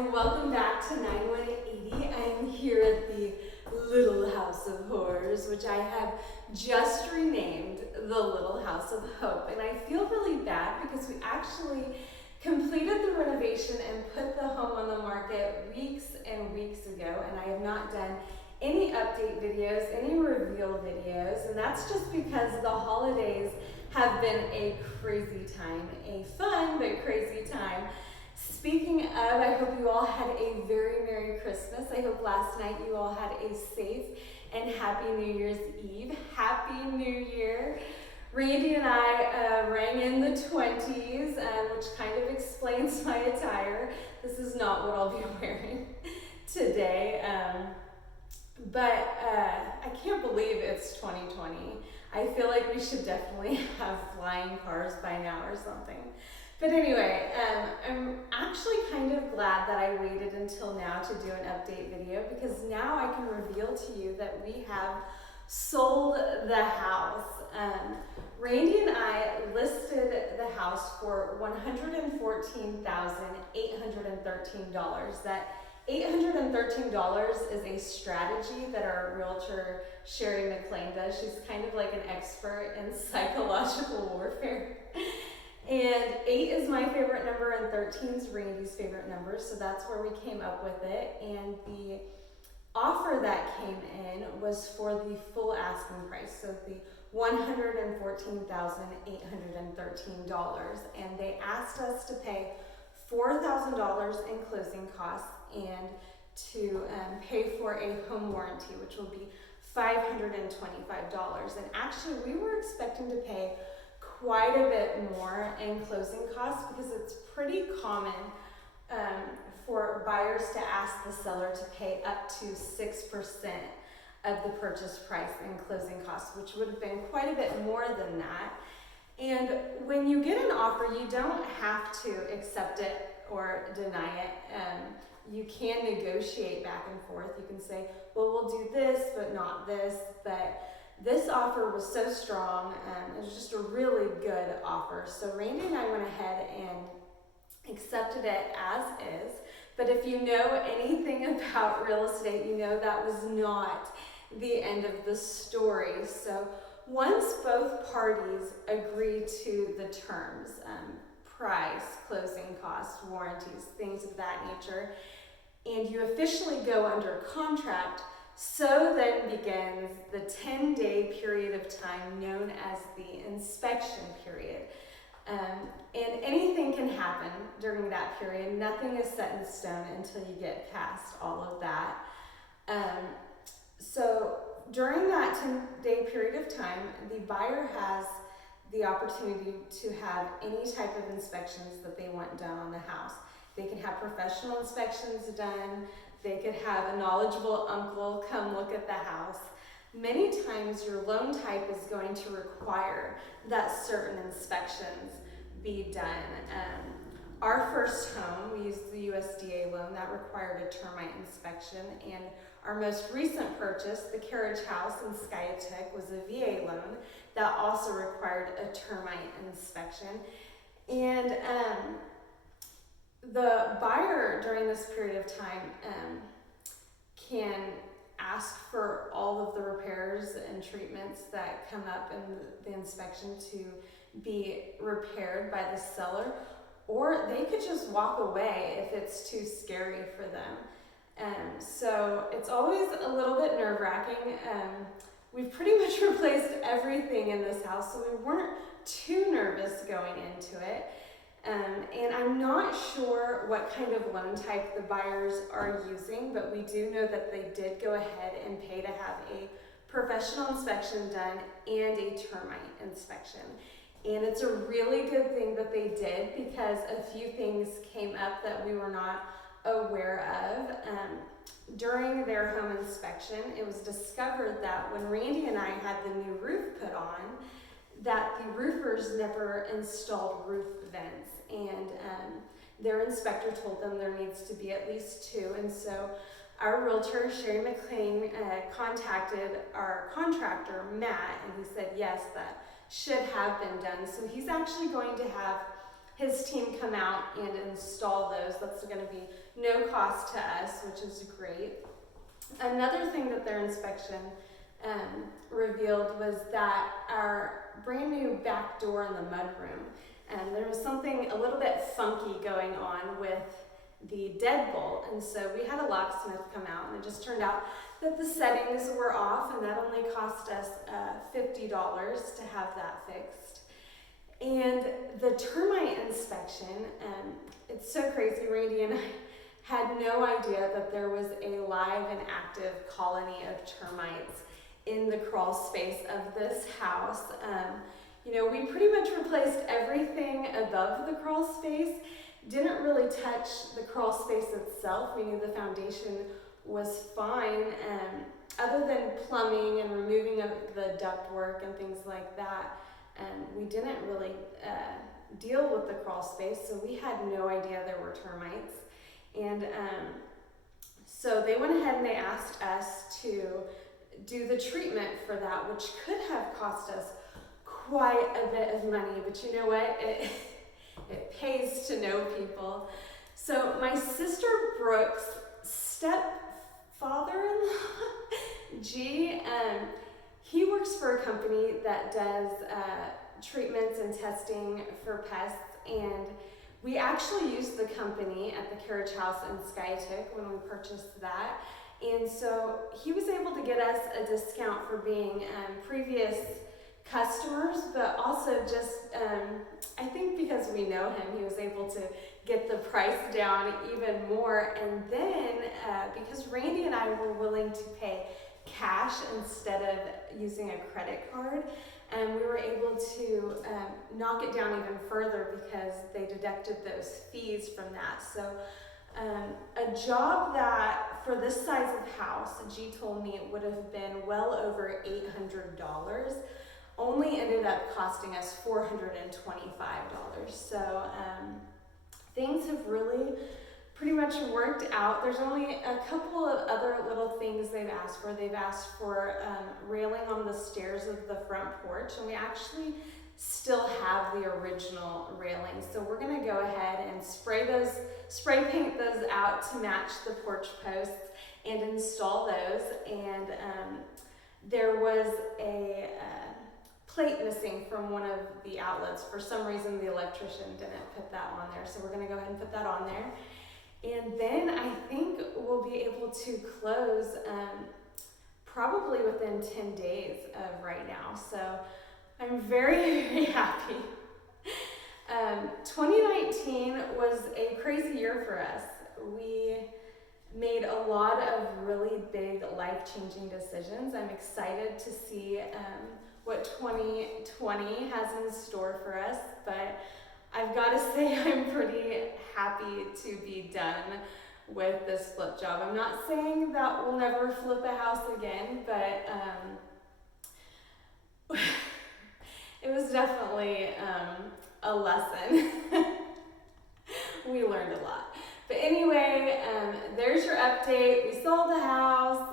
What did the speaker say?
welcome back to 9180. I'm here at the Little House of Horrors, which I have just renamed the Little House of Hope. And I feel really bad because we actually completed the renovation and put the home on the market weeks and weeks ago, and I have not done any update videos, any reveal videos, and that's just because the holidays have been a crazy time, a fun but crazy time. Speaking of, I hope you all had a very Merry Christmas. I hope last night you all had a safe and happy New Year's Eve. Happy New Year. Randy and I rang in the 20s, which kind of explains my attire. This is not what I'll be wearing today. But I can't believe it's 2020. I feel like we should definitely have flying cars by now or something. But anyway, I'm actually kind of glad that I waited until now to do an update video, because now I can reveal to you that we have sold the house. Randy and I listed the house for $114,813. That $813 is a strategy that our realtor, Sherry McLean, does. She's kind of like an expert in psychological warfare. And 8 is my favorite number and 13 is Randy's favorite number, so that's where we came up with it. And the offer that came in was for the full asking price, so the $114,813. And they asked us to pay $4,000 in closing costs and to pay for a home warranty, which will be $525. And actually, we were expecting to pay quite a bit more in closing costs, because it's pretty common for buyers to ask the seller to pay up to 6% of the purchase price in closing costs, which would have been quite a bit more than that. And when you get an offer, you don't have to accept it or deny it. You can negotiate back and forth. You can say, well, we'll do this, but not this. But this offer was so strong, it was just a really good offer. So Randy and I went ahead and accepted it as is. But if you know anything about real estate, you know that was not the end of the story. So once both parties agree to the terms, price, closing costs, warranties, things of that nature, and you officially go under contract, so then begins the 10-day period of time known as the inspection period. And anything can happen during that period. Nothing is set in stone until you get past all of that. So during that 10-day period of time, the buyer has the opportunity to have any type of inspections that they want done on the house. They can have professional inspections done. They could have a knowledgeable uncle come look at the house. Many times your loan type is going to require that certain inspections be done. Our first home, we used the USDA loan that required a termite inspection, and our most recent purchase, the Carriage House in Skiatook, was a VA loan that also required a termite inspection. And the buyer during this period of time can ask for all of the repairs and treatments that come up in the inspection to be repaired by the seller, or they could just walk away if it's too scary for them. So it's always a little bit nerve-wracking. We've pretty much replaced everything in this house, so we weren't too nervous going into it. And I'm not sure what kind of loan type the buyers are using, but we do know that they did go ahead and pay to have a professional inspection done and a termite inspection. And it's a really good thing that they did, because a few things came up that we were not aware of. During their home inspection, it was discovered that when Randy and I had the new roof put on, that the roofers never installed roof vents, and their inspector told them there needs to be at least 2. And so our realtor, Sherry McLean, contacted our contractor, Matt, and he said, yes, that should have been done. So he's actually going to have his team come out and install those. That's going to be no cost to us, which is great. Another thing that their inspection revealed was that our brand new back door in the mudroom, there was something a little bit funky going on with the deadbolt, and so we had a locksmith come out, and it just turned out that the settings were off, and that only cost us $50 to have that fixed. And the termite inspection, it's so crazy. Randy and I had no idea that there was a live and active colony of termites in the crawl space of this house. We pretty much replaced everything above the crawl space, didn't really touch the crawl space itself. We knew the foundation was fine, other than plumbing and removing of the ductwork and things like that. We didn't really deal with the crawl space, so we had no idea there were termites. And so they went ahead and they asked us to do the treatment for that, which could have cost us quite a bit of money, but you know what? It pays to know people. So my sister Brooke's stepfather-in-law, G, he works for a company that does treatments and testing for pests, and we actually used the company at the carriage house in Skiatook when we purchased that. And so he was able to get us a discount for being previous customers, but also just, I think because we know him, he was able to get the price down even more. And then because Randy and I were willing to pay cash instead of using a credit card, and we were able to knock it down even further because they deducted those fees from that. So a job that for this size of house, G told me it would have been well over $800, only ended up costing us $425. So things have really pretty much worked out. There's only a couple of other little things they've asked for. They've asked for railing on the stairs of the front porch, and we actually still have the original railings. So we're gonna go ahead and spray paint those out to match the porch posts and install those. And there was a plate missing from one of the outlets. For some reason, the electrician didn't put that on there. So we're gonna go ahead and put that on there. And then I think we'll be able to close probably within 10 days of right now. So I'm very, very happy. 2019 was a crazy year for us. We made a lot of really big life-changing decisions. I'm excited to see what 2020 has in store for us, but I've got to say I'm pretty happy to be done with this flip job. I'm not saying that we'll never flip a house again, but it was definitely a lesson. We learned a lot. But anyway, there's your update. We sold the house.